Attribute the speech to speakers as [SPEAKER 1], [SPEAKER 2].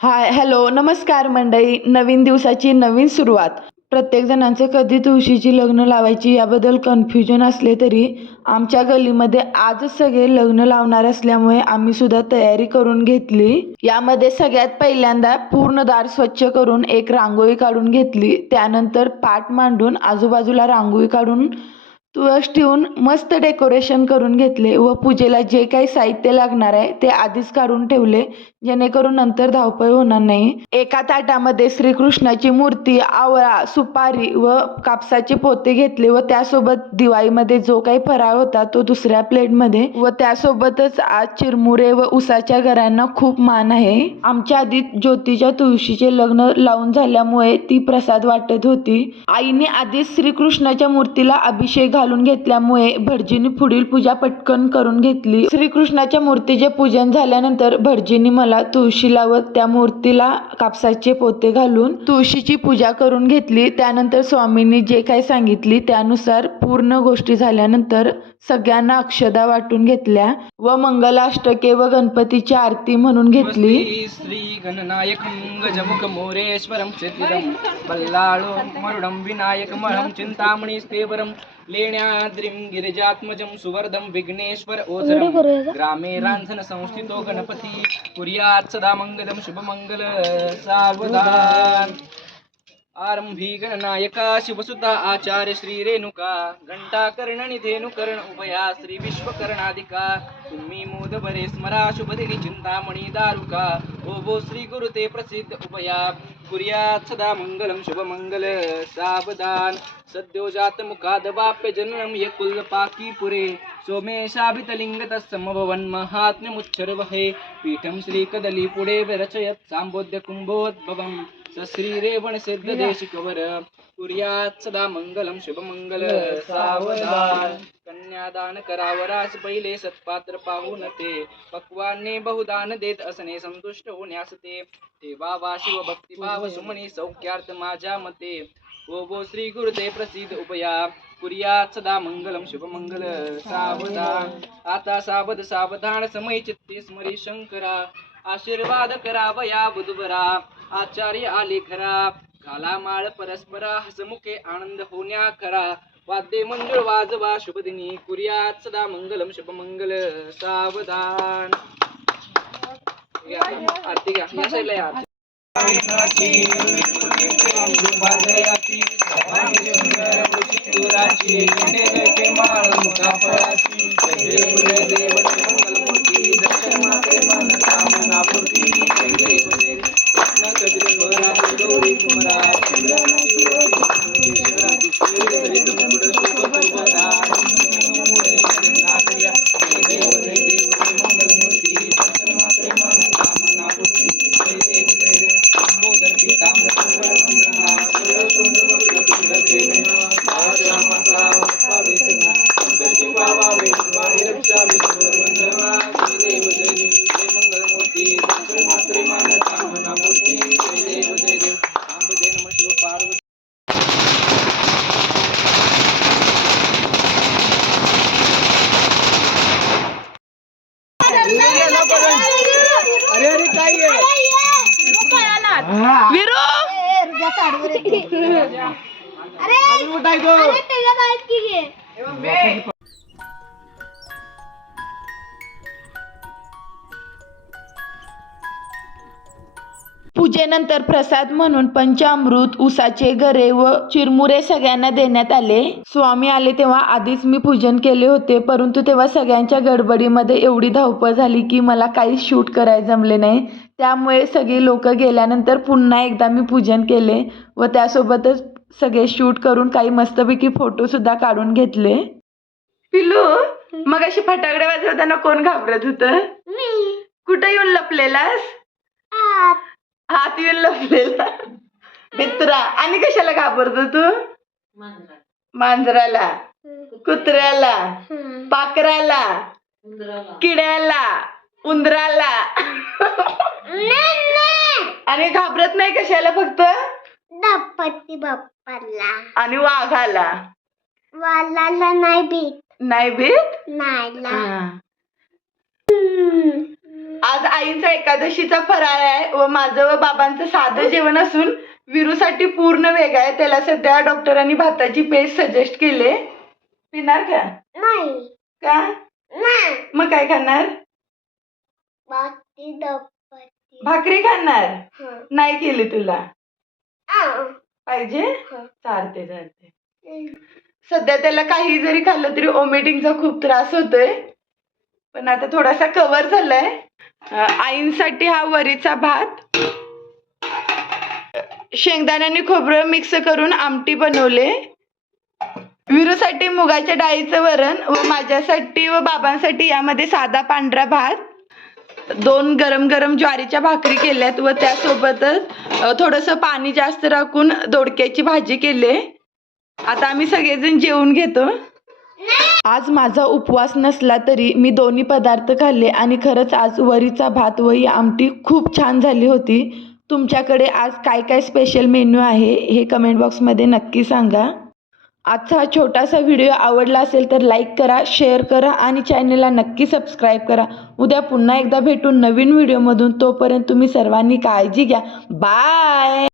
[SPEAKER 1] Hi hello नमस्कार मंडळी. नवीन दिवसाची नवीन सुरुवात. प्रत्येक जणांचं कधी तुळशीची लग्न लावायची याबद्दल कन्फ्युजन असले तरी आमच्या गल्लीमध्ये आजच सगळे लग्न लावणार असल्यामुळे आम्ही सुद्धा तयारी करून घेतली. यामध्ये सगळ्यात पहिल्यांदा पूर्ण दार स्वच्छ करून एक रांगोळी काढून घेतली. त्यानंतर पाट मांडून आजूबाजूला रांगोळी काढून तुळस ठेवून मस्त डेकोरेशन करून घेतले व पूजेला जे काही साहित्य लागणार आहे ते आधीच काढून ठेवले जेणेकरून नंतर धावपळ होणार नाही. एका ताटामध्ये श्रीकृष्णाची मूर्ती आवळा सुपारी व कापसाचे पोते घेतले व त्यासोबत दिवाळीमध्ये जो काही फराळ होता तो दुसऱ्या प्लेटमध्ये व त्यासोबतच आज चिरमुरे व उसाच्या घरांना खूप मान आहे. आमच्या आधी ज्योतीच्या तुळशीचे लग्न लावून झाल्यामुळे ती प्रसाद वाटत होती. आईने आधीच श्रीकृष्णाच्या मूर्तीला अभिषेक घालून घेतल्यामुळे भटजींनी पुढील पूजा पटकन करून घेतली. श्रीकृष्णाच्या मूर्तीचे पूजन झाल्यानंतर भटजींनी मला तुळशीला व त्या मूर्तीला कापसाचे पोते घालून तुळशीची पूजा करून घेतली. त्यानंतर स्वामींनी जे काही सांगितली त्यानुसार पूर्ण गोष्टी झाल्यानंतर सगळ्यांना अक्षदा वाटून घेतल्या व मंगलाष्टके व गणपतीची आरती म्हणून घेतली.
[SPEAKER 2] श्री गणनायक गजमुख बल्लाळो लेण्याद्रिं गिरिजात्मजं सुवर्धं विघ्नेश्वर ओझरं ग्रामे रांझन संस्थितो गणपती कुर्यात् सदा मङ्गलं शुभमङ्गल सावधान। आरंभी गणनायका शिवसुता आचार्य श्री रेणुका घंटा कर्णनी धेनुकर्ण उभया श्री विश्वकर्णाधिका तुम्ही मोद बरे स्मरा शुभदिनी चिंतामणी दारुका। ओ वो श्री गुरु ते प्रसिद्ध उपया कुर्यात् सदा मङ्गलं शुभमङ्गल सावधान। सद्यो जातमुखादवाप्य जननं यकुल्लपाकीपुरे यकुल महात्म्यमुच्छर्वहे पीठं सोमेशाभितलिंग तत्समभवन महात्म्यमुच्चर कुंभोद्भवम श्री रेवण सिद्ध देश कवर. कुर्यात सदा मंगलम शुभमंगल. सावधान. कन्यादान करावरास पहिले सत्पात्र पाहून ते. पक्वाने बहुदान देत असणे संतुष्ट होण्यास ते. ठेवा वा शिव भक्तिभाव सुमनी सौख्यार्थ माझ्या मते. ओ वो श्री गुरुते प्रसिद्ध उपया. कुर्यात सदा मंगलम शुभमंगल. सावधान. आता सावध सावधान समय चित्ते स्मरी शंकरा. आशीर्वाद करावया बुधुबरा आचार्य आले खरा. घाला माळ परस्परा हसमुखे आनंद होण्या करा. वाद्ये मंजुळ वाजवा शुभदिनी कुर्यात सदा मंगलम शुभमंगल. सावधान. आरती घ्या. या साईडला या आरती. Thank you. अरे अरे काय
[SPEAKER 1] विरू?
[SPEAKER 2] अजून उठाय
[SPEAKER 1] पूजेनंतर प्रसाद म्हणून पंचामृत उसाचे गरे व चिरमुरे सगळ्यांना देण्यात आले. स्वामी आले तेव्हा आधीच मी पूजन केले होते परंतु तेव्हा सगळ्यांच्या गडबडीमध्ये एवढी धावपळ झाली की मला काहीच शूट करायला जमले नाही. त्यामुळे सगळी लोक गेल्यानंतर पुन्हा एकदा मी पूजन केले व त्यासोबतच सगळे शूट करून काही मस्तपैकी फोटो सुद्धा काढून घेतले. पिलू मग अशी फटाकडे वाजवताना कोण घाबरत होतं? कुठं येऊन लपलेलास? हात येऊन लपलेला. मित्रा आणि कशाला घाबरतो तू? मांजराला. कुत्र्याला. पाकराला. किड्याला. उंदराला. आणि घाबरत नाही कशाला फक्त?
[SPEAKER 3] गणपती बाप्पाला.
[SPEAKER 1] आणि वाघाला.
[SPEAKER 3] वालाला नाही भीत.
[SPEAKER 1] नाही भीत?
[SPEAKER 3] नाही ला
[SPEAKER 1] हा. आज आईंचा एकादशीचा फराळ आहे व माझं व बाबांचं साधं जेवण असून विरूसाठी पूर्ण वेगळं आहे. त्याला सध्या डॉक्टरांनी भाताची पेस्ट सजेस्ट केले. पिणार का?
[SPEAKER 3] नाही.
[SPEAKER 1] का?
[SPEAKER 3] नाही.
[SPEAKER 1] मग काय खाणार?
[SPEAKER 3] बाकी दपती
[SPEAKER 1] भाकरी खाणार?
[SPEAKER 3] हं.
[SPEAKER 1] नाही केली तुला?
[SPEAKER 3] आ.
[SPEAKER 1] पाहिजे?
[SPEAKER 3] हं.
[SPEAKER 1] चालते चालते. सध्या त्याला काही जरी खाल्लं तरी ओमेटिंगचा खूप त्रास होतोय. पण आता थोडासा कव्हर झालाय. आईंसाठी हा वरीचा भात. शेंगदाण्याने खोबरं मिक्स करून आमटी बनवले. विरूसाठी मुगाच्या डाळीचं वरण व माझ्यासाठी व बाबांसाठी यामध्ये साधा पांढरा भात. दोन गरम गरम ज्वारीच्या भाकरी केल्यात व त्यासोबतच थोडंसं पाणी जास्त राखून दोडक्याची भाजी केली. आता आम्ही सगळेजण जेवून घेतो. आज माझा उपवास नसला तरी मी दोन्ही पदार्थ खाल्ले आणि खरंच आज वरीचा भात व ही आमटी खूप छान झाली होती. तुमच्याकडे आज काय काय स्पेशल मेन्यू आहे हे कमेंट बॉक्समध्ये नक्की सांगा. आजचा हा छोटासा व्हिडिओ आवडला असेल तर लाईक करा शेअर करा आणि चॅनलला नक्की सबस्क्राईब करा. उद्या पुन्हा एकदा भेटून नवीन व्हिडिओमधून तोपर्यंत तुम्ही सर्वांनी काळजी घ्या. बाय